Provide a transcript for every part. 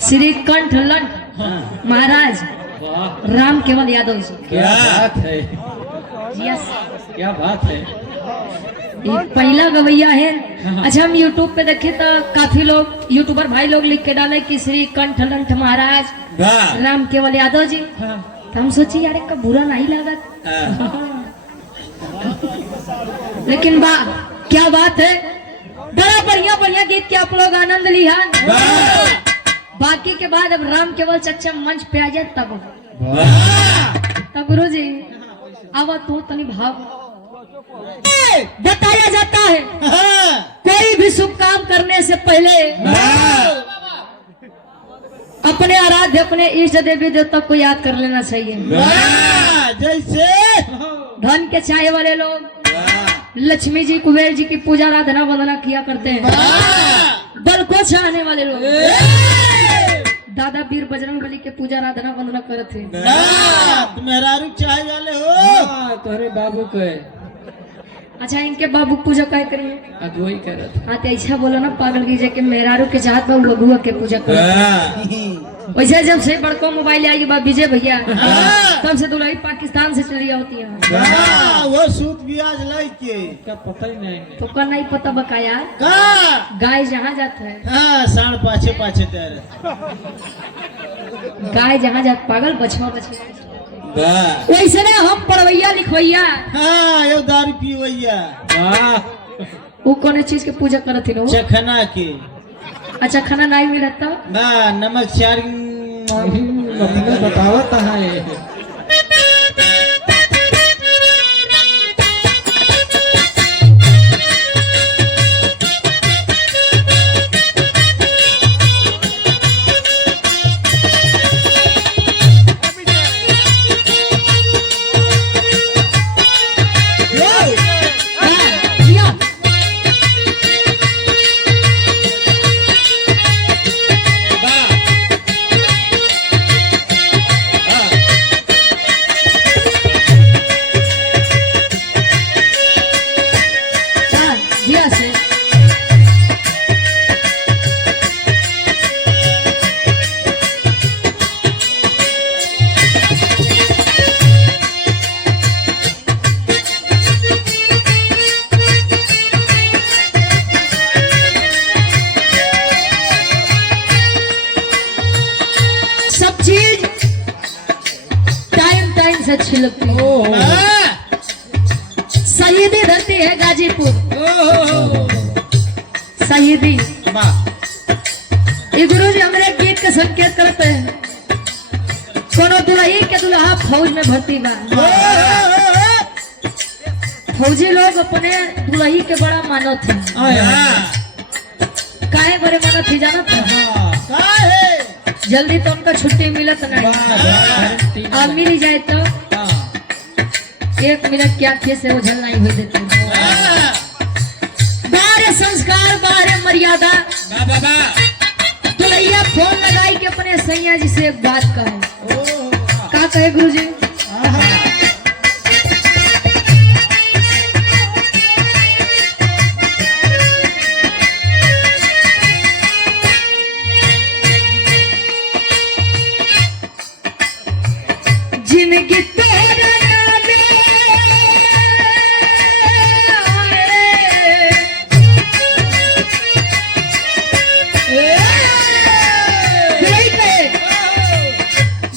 श्री कंठ लंठ महाराज राम केवल यादव जी। क्या बात है, यस, क्या बात है। ये पहला गवैया है। अच्छा, हम यूट्यूब पे देखे तो काफी लोग यूट्यूबर भाई लोग लिख के डाले कि श्री कंठ लंठ महाराज राम केवल यादव जी। तो हम सोचे यार का बुरा नहीं लागत, लेकिन वाह क्या बात है, बड़ा बढ़िया बढ़िया गीत के आप लोग आनंद लिया। बाकी के बाद अब राम केवल चच्चा मंच पे आ जाए तब गुरु जी आवा तो तनी भाव बताया जाता है। कोई भी शुभ काम करने से पहले अपने आराध्य अपने इष्ट देवी देवता को याद कर लेना चाहिए। जैसे धन के चाहे वाले लोग लक्ष्मी जी कुबेर जी की पूजा आराधना वंदना किया करते हैं। बल को चाहने वाले लोग दादा वीर बजरंग बली के पूजा आराधना वंदना करते हैं। मेहरारू चाहे वाले हो तोरे बाबू को। अच्छा, इनके बाबू पूजा काय करिए? वही करत। हाँ तो ऐसा बोलो ना पागल की के मेहरारू के चाहत बाबू बबुआ के पूजा कर। वैसे जब से बड़को मोबाइल आएगी बा विजय भैया तब से दुल्हन पाकिस्तान से चली होती है। वो सूत ब्याज लाई के क्या पता ही नहीं। तो का नहीं पता बकाया गाय जहाँ जाता है। हाँ, साढ़ पाछे पाछे तेरे गाय जहाँ जात पागल बछवा बछवा वैसे ना हम पढ़वैया लिखवैया। हाँ, यो दारू पीवैया। वो कौन चीज के पूजा करत थी? चखना के। अच्छा, खाना नहीं मिलता ना नमक चार बतावत है। अच्छी लगती है। शहीदी धरती है गाजीपुर। शहीदी ये गुरु जी हमारे गीत के संकेत करते हैं। कोनो दुल्ही के दुल्हा फौज में भर्ती बा। फौजी लोग अपने दुल्ही के बड़ा मानत है। काहे बड़े मानत ही जानत है? जल्दी तो उनका छुट्टी मिलत नहीं। अब मिल जाए तो 1 मिनट की आंखें से ओझल नहीं हुई देती। बारे संस्कार बारे मर्यादा। दुल्हिया फोन लगाई के अपने सैया जी से एक बात कहे। का कहे गुरु जी? जिनकी तेरा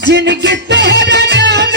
जिनकी तेरा नाम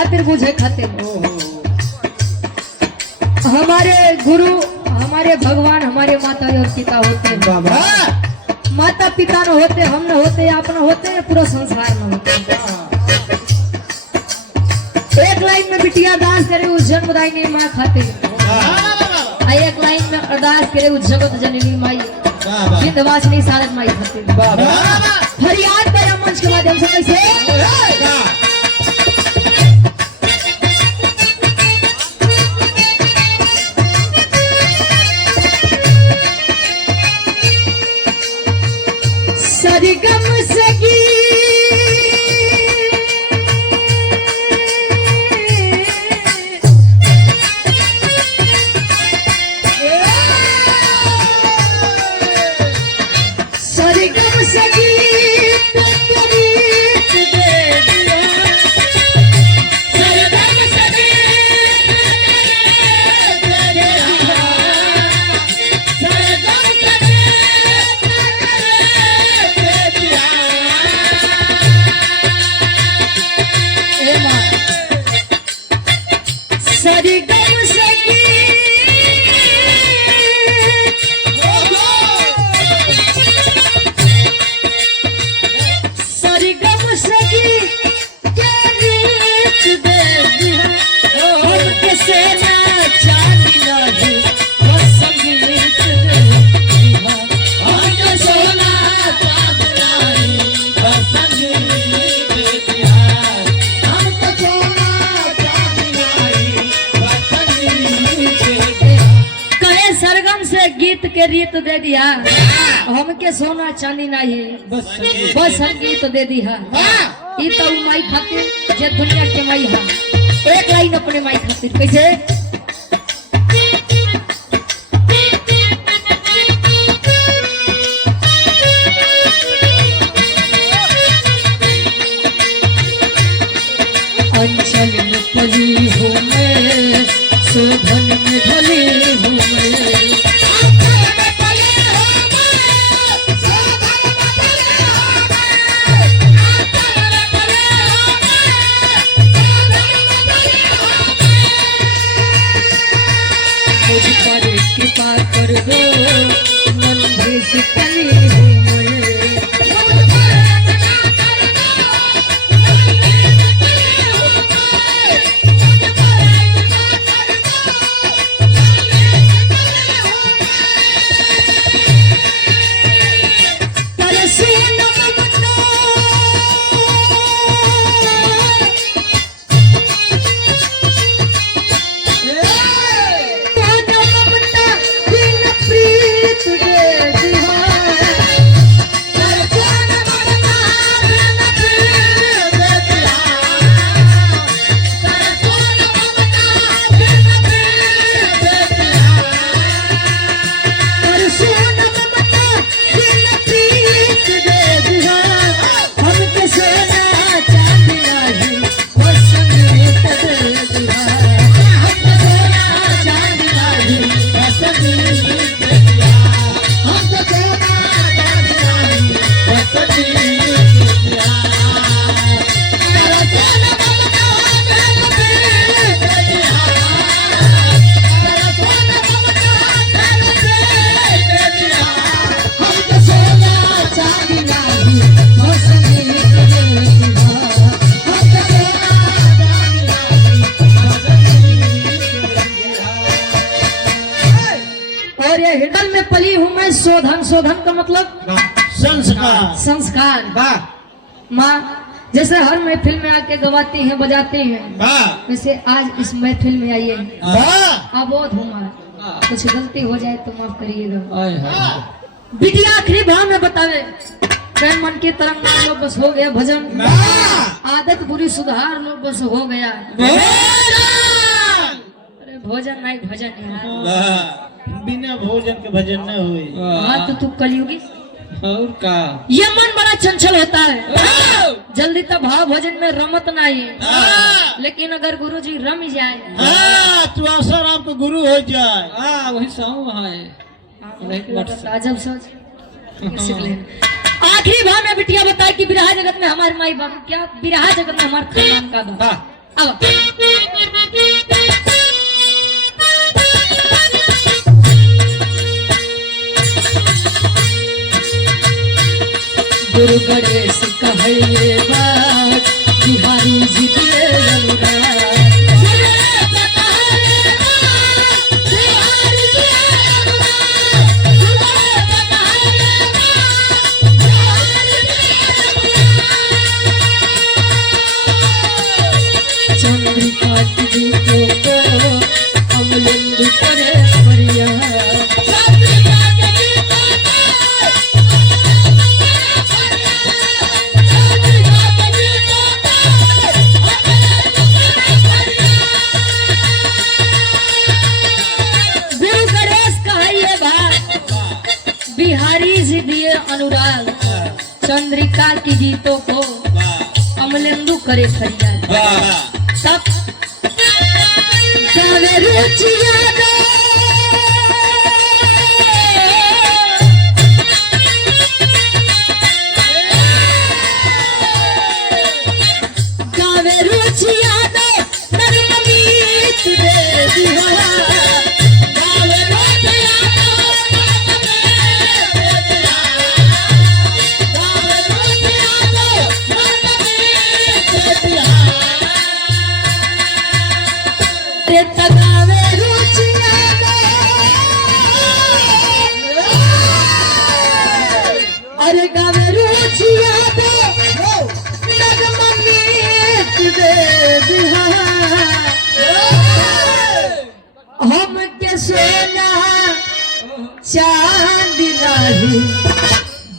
खातिर बुझे खातिर हमारे गुरु हमारे भगवान हमारे माता और पिता होते हैं। माता पिता न होते, हम न होते, आप न होते, पूरा संसार न होते। एक लाइन में बिटिया अरदास करे उस जन्मदायिनी माँ खातिर, एक लाइन में अरदास करे उस जगत जननी माई विंध्यवासिनी सारद माई खातिर। फरियाद मेरा मंच के माध्यम से कैसे सरगम सगी सरगम सगी गीत के रीत दे दिया, हमके सोना चांदी नहीं बस संगीत दे दिया। ई तो माई खातिर जे दुनिया के माई है। एक लाइन अपने माई खातिर कैसे अंचल में पली हूँ मैं, शोभन में ढली हूँ मैं। मुझ पर कृपा कर दो, मन भेष कली हूँ मैं। हृदय में पली हूँ मैं। शोधन, शोधन का मतलब संस्कार। संस्कार। माँ जैसे हर महफिल में आके गवाती हैं बजाते हैं, वैसे आज इस महफिल में आइए अबोध हूँ माँ, कुछ गलती हो जाए तो माफ करिएगा। बिटिया आखिरी भाव में बतावे, प्रेम मन की तरंग लो बस हो गया भजन, आदत बुरी सुधार लो बस हो गया। अरे भोजन नहीं भजन यार, बिना भोजन के भजन न हुई। हाँ तो तू कलयुगी और का। ये मन बड़ा चंचल होता है, जल्दी तक भाव भोजन में रमत नहीं, लेकिन अगर गुरु जी रम जाए तू आसाराम को गुरु हो जाए, वही साहू है अजब सोच। आखिरी भाव में बिटिया बताए कि बिरहा जगत में हमारे माई बाप क्या, बिरहा जगत में हमारे खानदान का बा। अब गुरु गणेश कहे बात बिहारी जी के अनुराग चंद्रिका की को अमलेंदु करे परिया बिहारी जी दिए अनुराग चंद्रिका की गीतों को अमलेंदु करे फरियाद सब गावे रुचिया दो गावे रुचिया दो नरमीत दे दिया अरे गावे रुचिया दो नगमनीत दे दिहा हम के सोना चांदी नहीं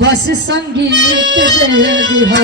बस संगीत दे दिहा